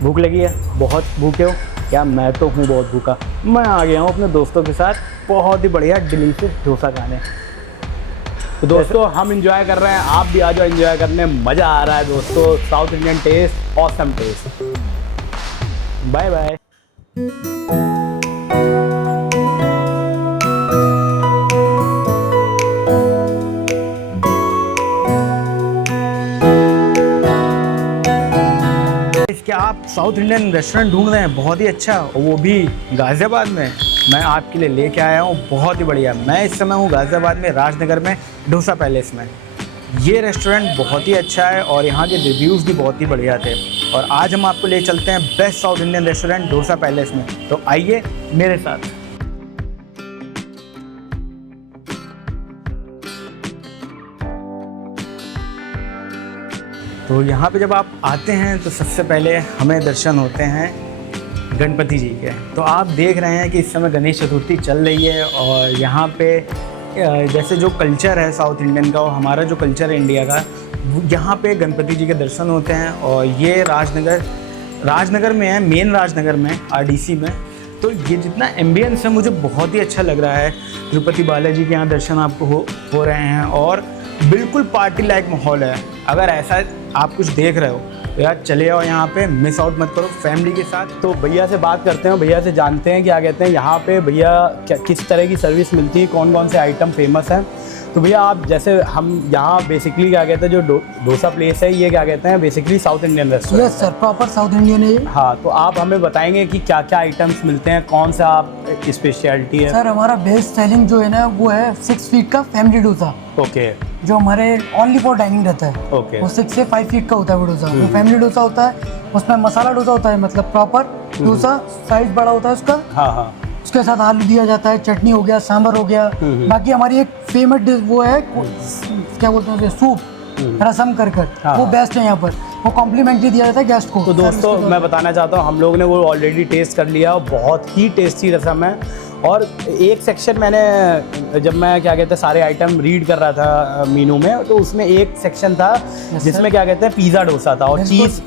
भूख लगी है? बहुत भूखे हो क्या? मैं तो हूँ बहुत भूखा। मैं आ गया हूँ अपने दोस्तों के साथ बहुत ही बढ़िया डिलीशियस डोसा खाने। तो दोस्तों हम इंजॉय कर रहे हैं, आप भी आ जाओ इंजॉय करने, मज़ा आ रहा है दोस्तों। South Indian taste, awesome taste. Bye bye. क्या आप साउथ इंडियन रेस्टोरेंट ढूंढ रहे हैं बहुत ही अच्छा, और वो भी गाज़ियाबाद में? मैं आपके लिए लेके आया हूँ बहुत ही बढ़िया। मैं इस समय हूँ गाज़ियाबाद में, राजनगर में, डोसा पैलेस में। ये रेस्टोरेंट बहुत ही अच्छा है और यहाँ के रिव्यूज़ भी बहुत ही बढ़िया थे। और आज हम आपको ले चलते हैं best south Indian restaurant dosa palace में। तो आइए मेरे साथ। तो यहाँ पे जब आप आते हैं तो सबसे पहले हमें दर्शन होते हैं गणपति जी के। तो आप देख रहे हैं कि इस समय गणेश चतुर्थी चल रही है और यहाँ पे जैसे जो कल्चर है साउथ इंडियन का और हमारा जो कल्चर है इंडिया का, यहाँ पे गणपति जी के दर्शन होते हैं। और ये राजनगर में है, मेन राजनगर में, आरडीसी में। तो ये जितना एम्बियंस है मुझे बहुत ही अच्छा लग रहा है। तिरुपति बालाजी के यहाँ दर्शन आपको हो रहे हैं और बिल्कुल पार्टी लाइक माहौल है। अगर ऐसा आप कुछ देख रहे हो तो यार चले आओ यहाँ पे, मिस आउट मत करो फैमिली के साथ। तो भैया से बात करते हैं, भैया से जानते हैं क्या कहते हैं यहाँ पे भैया किस तरह की सर्विस मिलती है, कौन कौन से आइटम फेमस हैं। तो भैया आप जैसे हम यहाँ बेसिकली क्या कहते हैं जो डोसा प्लेस है, ये क्या कहते हैं basically south Indian restaurant? Yes sir, proper south Indian है ये। हाँ, तो आप हमें बताएंगे कि क्या क्या आइटम्स मिलते हैं, कौन सा आप स्पेशलिटी है? सर हमारा बेस्ट सेलिंग जो है ना वो है 6 फीट का फैमिली डोसा। ओके। जो हमारे ओनली फॉर डाइनिंग रहता है। ओके। वो 6 से 5 फीट का होता है वो डोसा। वो फैमिली डोसा होता है, उसमें मसाला डोसा होता है, मतलब प्रॉपर डोसा साइज बड़ा होता है उसका। हाँ हाँ। उसके साथ आलू दिया जाता है, चटनी हो गया, सांभर हो गया। बाकी हमारी एक फेमस डिश वो है क्या बोलते हैं उसे, सूप रसम कर हाँ। वो बेस्ट है यहाँ पर, वो कॉम्प्लीमेंटली दिया जाता है गेस्ट को। तो दोस्तों मैं बताना चाहता हूँ, हम लोग ने वो ऑलरेडी टेस्ट कर लिया और बहुत ही टेस्टी रसम है। और एक सेक्शन मैंने जब मैं क्या कहते हैं सारे आइटम रीड कर रहा था मेनू में, तो उसमें एक सेक्शन था जिसमें क्या कहते हैं पिज़्ज़ा डोसा था और चीज़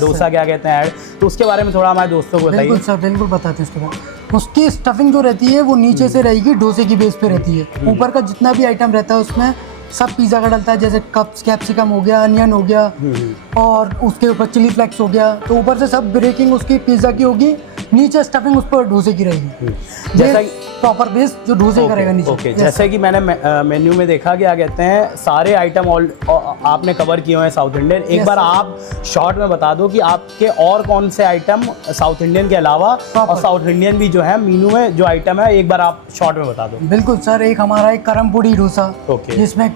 डोसा क्या कहते हैं ऐड। तो उसके बारे में थोड़ा हमारे दोस्तों को बताइए। बिल्कुल सर, बिल्कुल बताते हैं उसके बारे में। उसकी स्टफिंग जो रहती है वो नीचे से रहेगी, डोसे की बेस पे रहती है। ऊपर का जितना भी आइटम रहता है उसमें सब पिज़्ज़ा का डलता है, जैसे कप्स, कैप्सिकम हो गया, अनियन हो गया और उसके ऊपर चिली फ्लेक्स हो गया। तो ऊपर से सब ब्रेकिंग उसकी पिज़्ज़ा की होगी, नीचे स्टफिंग उस पर डोसे की रहेगी। जैसा प्रॉपर बेस जो डोसे करेगा नीचे। ओके। जैसे कि मैंने मेन्यू में देखा क्या कहते हैं सारे आइटम आपने कवर किए हुए हैं साउथ इंडियन। एक बार आप शॉर्ट में बता दो कि आपके और कौन से आइटम साउथ इंडियन के अलावा और साउथ इंडियन भी जो है मेन्यू में जो आइटम है, एक बार आप शॉर्ट में बता दो। बिल्कुल सर, एक हमारा एक करमपुड़ी डोसा, जिसमें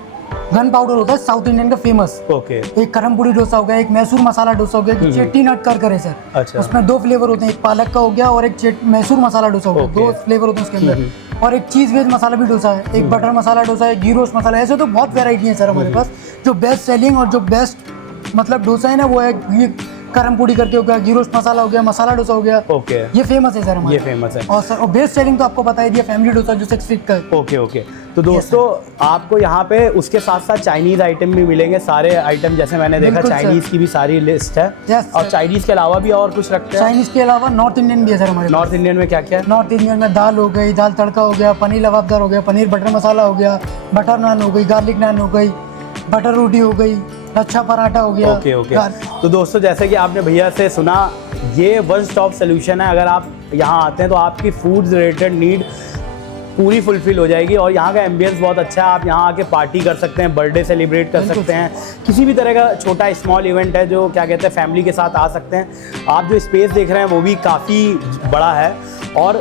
गन पाउडर होता है साउथ इंडियन का फेमस। ओके। एक करमपुड़ी डोसा हो गया, एक मैसूर मसाला डोसा हो गया, एक चेट्टी नट कर करे सर। अच्छा। उसमें 2 फ्लेवर होते हैं, एक पालक का हो गया और एक मैसूर मसाला डोसा हो गया। 2 फ्लेवर होते हैं उसके अंदर। और एक चीज़ वेज मसाला भी डोसा है, एक बटर मसाला डोसा है, घी रोस्ट मसाला है। ऐसे तो बहुत वेराइटी है सर हमारे पास। जो बेस्ट सेलिंग और जो बेस्ट मतलब डोसा है ना वो है ये करमपुड़ी करके हो गया, घी रोस्ट मसाला हो गया, मसाला डोसा हो गया। ओके। ये फेमस है सर हमारे। ये फेमस है। और सर और बेस्ट सेलिंग तो आपको बता ही दिया, फैमिली डोसा जो 6 फीट का है। Okay okay. तो दोस्तों आपको यहाँ पे उसके साथ साथ चाइनीज़ आइटम भी मिलेंगे, सारे आइटम जैसे मैंने देखा चाइनीज़ की भी सारी लिस्ट है। और चाइनीज़ के अलावा भी और कुछ रखते हैं? चाइनीज़ के अलावा नॉर्थ इंडियन भी है सर हमारे। नॉर्थ इंडियन में क्या क्या है? नॉर्थ इंडियन में दाल हो गई, दाल तड़का हो गया, पनीर लबाबदार हो गया, पनीर बटर मसाला हो गया, बटर नान हो गई, गार्लिक नान हो गई, बटर रोटी हो गई, लच्छा पराठा हो गया। Okay okay. तो दोस्तों जैसे कि आपने भैया से सुना, ये वन स्टॉप सोल्यूशन है। अगर आप यहाँ आते हैं तो आपकी फूड रिलेटेड नीड पूरी फुलफिल हो जाएगी। और यहाँ का एम्बियंस बहुत अच्छा है, आप यहाँ आके पार्टी कर सकते हैं, बर्थडे सेलिब्रेट कर सकते हैं, किसी भी तरह का छोटा स्मॉल इवेंट है जो क्या कहते हैं फैमिली के साथ आ सकते हैं। आप जो स्पेस देख रहे हैं वो भी काफ़ी बड़ा है और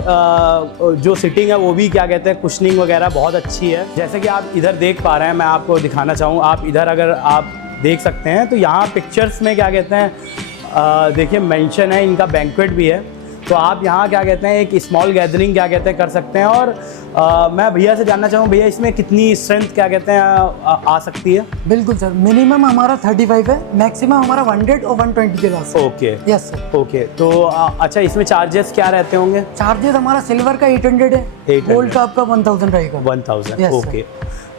जो सिटिंग है वो भी क्या कहते हैं कुशनिंग वगैरह बहुत अच्छी है। जैसे कि आप इधर देख पा रहे हैं, मैं आपको दिखाना चाहूँ, आप इधर अगर आप देख सकते हैं तो यहाँ पिक्चर्स में क्या कहते हैं देखिए मेंशन है, इनका बैंक्वेट भी है। तो आप यहाँ क्या कहते हैं एक स्मॉल गैदरिंग क्या कहते हैं कर सकते हैं। और मैं भैया से जानना चाहूँ, भैया इसमें कितनी स्ट्रेंथ क्या कहते हैं आ सकती है? बिल्कुल सर, मिनिमम हमारा 35 है, मैक्सिमम हमारा 100 और 120 के पास। ओके। Yes sir. ओके। तो अच्छा इसमें चार्जेस क्या रहते होंगे? चार्जेस हमारा सिल्वर का 800 है, गोल्ड का आपका 1000 रहेगा। 1000। ओके।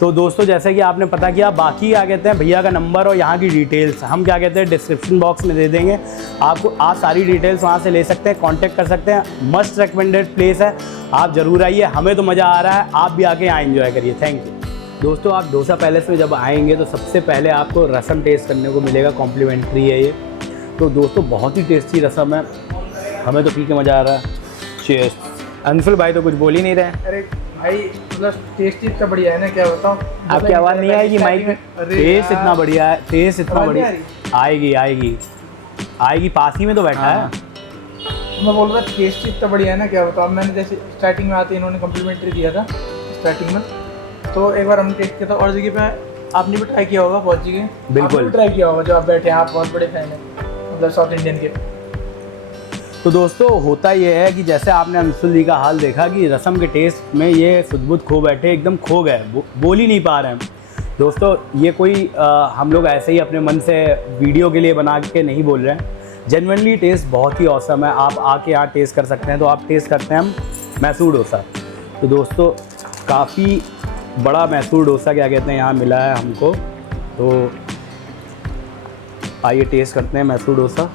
तो दोस्तों जैसे कि आपने पता किया, बाकी क्या कहते हैं भैया का नंबर और यहाँ की डिटेल्स हम क्या कहते हैं डिस्क्रिप्शन बॉक्स में दे देंगे आपको। आप सारी डिटेल्स वहाँ से ले सकते हैं, कांटेक्ट कर सकते हैं। मस्ट रिकमेंडेड प्लेस है, आप ज़रूर आइए, हमें तो मज़ा आ रहा है, आप भी आके यहाँ एंजॉय करिए। Thank you. दोस्तों आप डोसा पैलेस में जब आएंगे तो सबसे पहले आपको रसम टेस्ट करने को मिलेगा, कॉम्प्लीमेंट्री है ये। तो दोस्तों बहुत ही टेस्टी रसम है, हमें तो पी के मज़ा आ रहा है। चीयर्स। अंशुल भाई तो कुछ बोल ही नहीं रहे। अरे भाई मतलब टेस्ट इतना बढ़िया है ना, क्या बताऊँ। आपकी आवाज़ नहीं आएगी माइक में। टेस्ट इतना बढ़िया है, टेस्ट इतना बढ़िया। आएगी आएगी आएगी, पास ही में तो बैठा है। मैं बोल रहा टेस्ट इतना बढ़िया है ना, क्या बताऊँ। मैंने जैसे स्टार्टिंग में आते इन्होंने कम्प्लीमेंट्री दिया था स्टार्टिंग में, तो एक बार हमने टेस्ट किया था। और जगह पे आपने भी ट्राई किया होगा, बहुत जगह बिल्कुल ट्राई किया होगा जो आप बैठे हैं, आप बहुत बड़े फैन हैं मतलब साउथ इंडियन के। तो दोस्तों होता ये है कि जैसे आपने अंशुल जी का हाल देखा कि रसम के टेस्ट में ये सुध-बुध खो बैठे, एकदम खो गए, बोल ही नहीं पा रहे हैं। दोस्तों ये कोई हम लोग ऐसे ही अपने मन से वीडियो के लिए बना के नहीं बोल रहे हैं, जेन्युइनली टेस्ट बहुत ही औसम है। आप आके यहाँ टेस्ट कर सकते हैं। तो आप टेस्ट करते हैं हम मैसूर डोसा। तो दोस्तों काफ़ी बड़ा मैसूर डोसा क्या कहते हैं यहाँ मिला है हमको। तो आइए टेस्ट करते हैं मैसूर डोसा।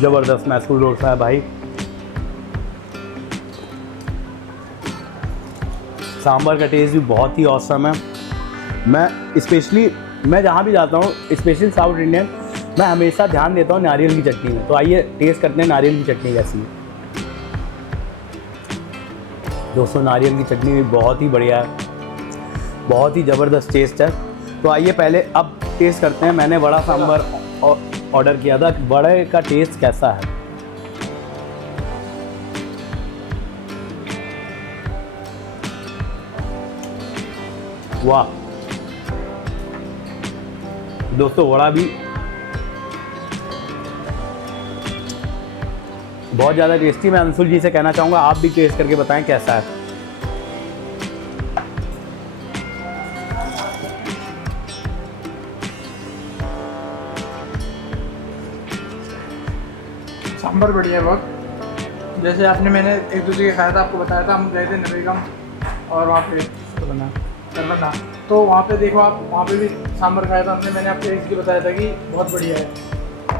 ज़बरदस्त मैसूर डोसा है भाई। सांभर का टेस्ट भी बहुत ही औसम है। मैं जहाँ भी जाता हूँ स्पेशली साउथ इंडियन, मैं हमेशा ध्यान देता हूँ नारियल की चटनी में। तो आइए टेस्ट करते हैं नारियल की चटनी कैसी है। दोस्तों नारियल की चटनी भी बहुत ही बढ़िया है, बहुत ही ज़बरदस्त टेस्ट है। तो आइए पहले अब टेस्ट करते हैं। मैंने बड़ा सांभर ऑर्डर किया था, बड़े का टेस्ट कैसा है। वाह दोस्तों, वड़ा भी बहुत ज़्यादा टेस्टी। मैं अंशुल जी से कहना चाहूँगा आप भी टेस्ट करके बताएं कैसा है। सांभर बढ़िया है बहुत। जैसे आपने मैंने एक दूसरे के खाया था, आपको बताया था, हम गए थे नवेगाम और वहाँ पे करबना, तो वहाँ पे देखो आप, वहाँ पे भी सांभर खाया था हमने। मैंने आपको इसलिए बताया था कि बहुत बढ़िया है।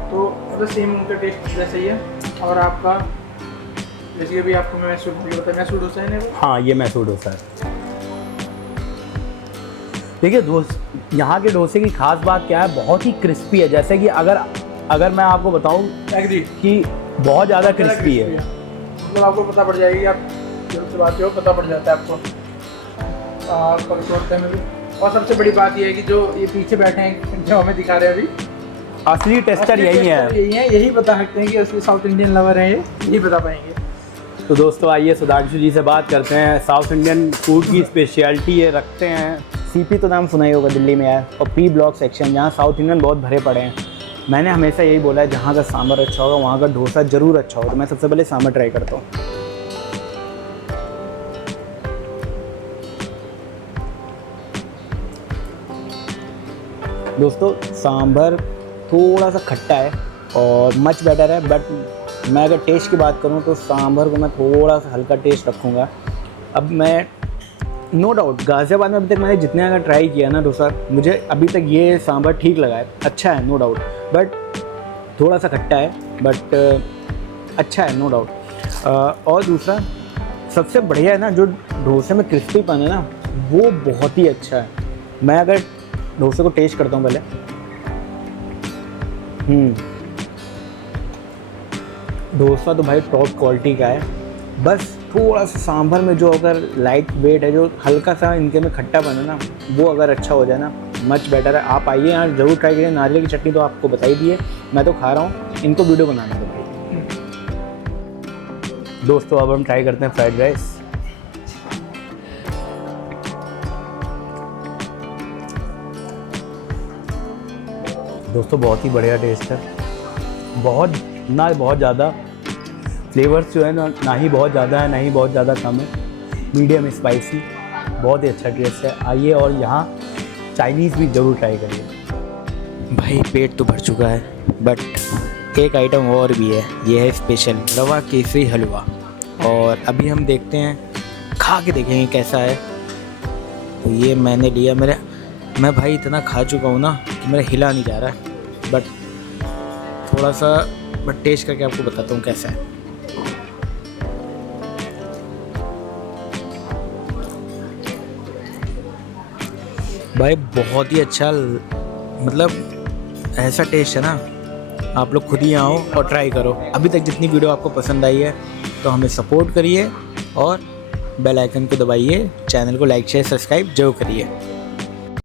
तो मतलब सेम उनका टेस्ट जैसे ही है। और आपका जैसे भी आपको मैं मैसूर डोसा है ना वो। हाँ ये मैसूर डोसा है। देखिए दोस्त, यहाँ के डोसे की खास बात क्या है, बहुत ही क्रिस्पी है। जैसे कि अगर मैं आपको बताऊँ कि बहुत ज़्यादा क्रिस्पी है, मतलब आपको पता पड़ जाएगी, आप जब से बात हो पता पड़ जाता है आपको तोड़ते में भी। और सबसे बड़ी बात ये है कि जो ये पीछे बैठे हैं जो हमें दिखा रहे हैं अभी, असली टेस्टर यही है। यही बता सकते हैं कि असली साउथ इंडियन लवर है, यही बता पाएंगे। तो दोस्तों आइए सुधांशु जी से बात करते हैं। साउथ इंडियन फूड की स्पेशलिटी ये रखते हैं। सीपी तो नाम सुना ही होगा, दिल्ली में है, और पी ब्लॉक सेक्शन, जहाँ साउथ इंडियन बहुत भरे पड़े हैं। मैंने हमेशा यही बोला है जहाँ का सांभर अच्छा होगा वहाँ का डोसा ज़रूर अच्छा होगा। तो मैं सबसे पहले सांभर ट्राई करता हूँ। दोस्तों सांभर थोड़ा सा खट्टा है और मच बेटर है, बट मैं अगर टेस्ट की बात करूँ तो सांभर को मैं थोड़ा सा हल्का टेस्ट रखूँगा। अब मैं नो डाउट गाज़ियाबाद में अभी तक मैंने जितने अगर ट्राई किया ना डोसा, मुझे अभी तक ये सांभर ठीक लगा है, अच्छा है नो डाउट, बट थोड़ा सा खट्टा है, बट अच्छा है नो डाउट। और दूसरा सबसे बढ़िया है ना, जो डोसे में क्रिस्पीपन है ना, वो बहुत ही अच्छा है। मैं अगर डोसे को टेस्ट करता हूँ पहले, डोसा तो भाई टॉप क्वालिटी का है। बस थोड़ा सा सांभर में जो अगर लाइट वेट है, जो हल्का सा इनके में खट्टा बना ना, वो अगर अच्छा हो जाए ना, मच बेटर है। आप आइए यहाँ ज़रूर ट्राई करिए। नारियल की चटनी तो आपको बता ही दी है, मैं तो खा रहा हूँ, इनको वीडियो बनाने दो भाई। दोस्तों अब हम ट्राई करते हैं फ्राइड राइस। दोस्तों बहुत ही बढ़िया टेस्ट है, बहुत ज़्यादा फ्लेवर्स जो है ना ही बहुत ज़्यादा है ना ही बहुत ज़्यादा कम है, मीडियम स्पाइसी, बहुत ही अच्छा टेस्ट है। आइए और यहाँ चाइनीज़ भी ज़रूर ट्राई करिए। भाई पेट तो भर चुका है, बट एक आइटम और भी है, ये है स्पेशल रवा केसरी हलवा। और अभी हम देखते हैं, खा के देखेंगे कैसा है। तो ये मैंने लिया, मैं भाई इतना खा चुका हूँ ना कि मेरा हिला नहीं जा रहा है, बट थोड़ा सा टेस्ट करके आपको बताता हूँ कैसा है। भाई बहुत ही अच्छा, मतलब ऐसा टेस्ट है ना, आप लोग खुद ही आओ और ट्राई करो। अभी तक जितनी वीडियो आपको पसंद आई है तो हमें सपोर्ट करिए और बेल आइकन को दबाइए, चैनल को लाइक शेयर सब्सक्राइब जरूर करिए।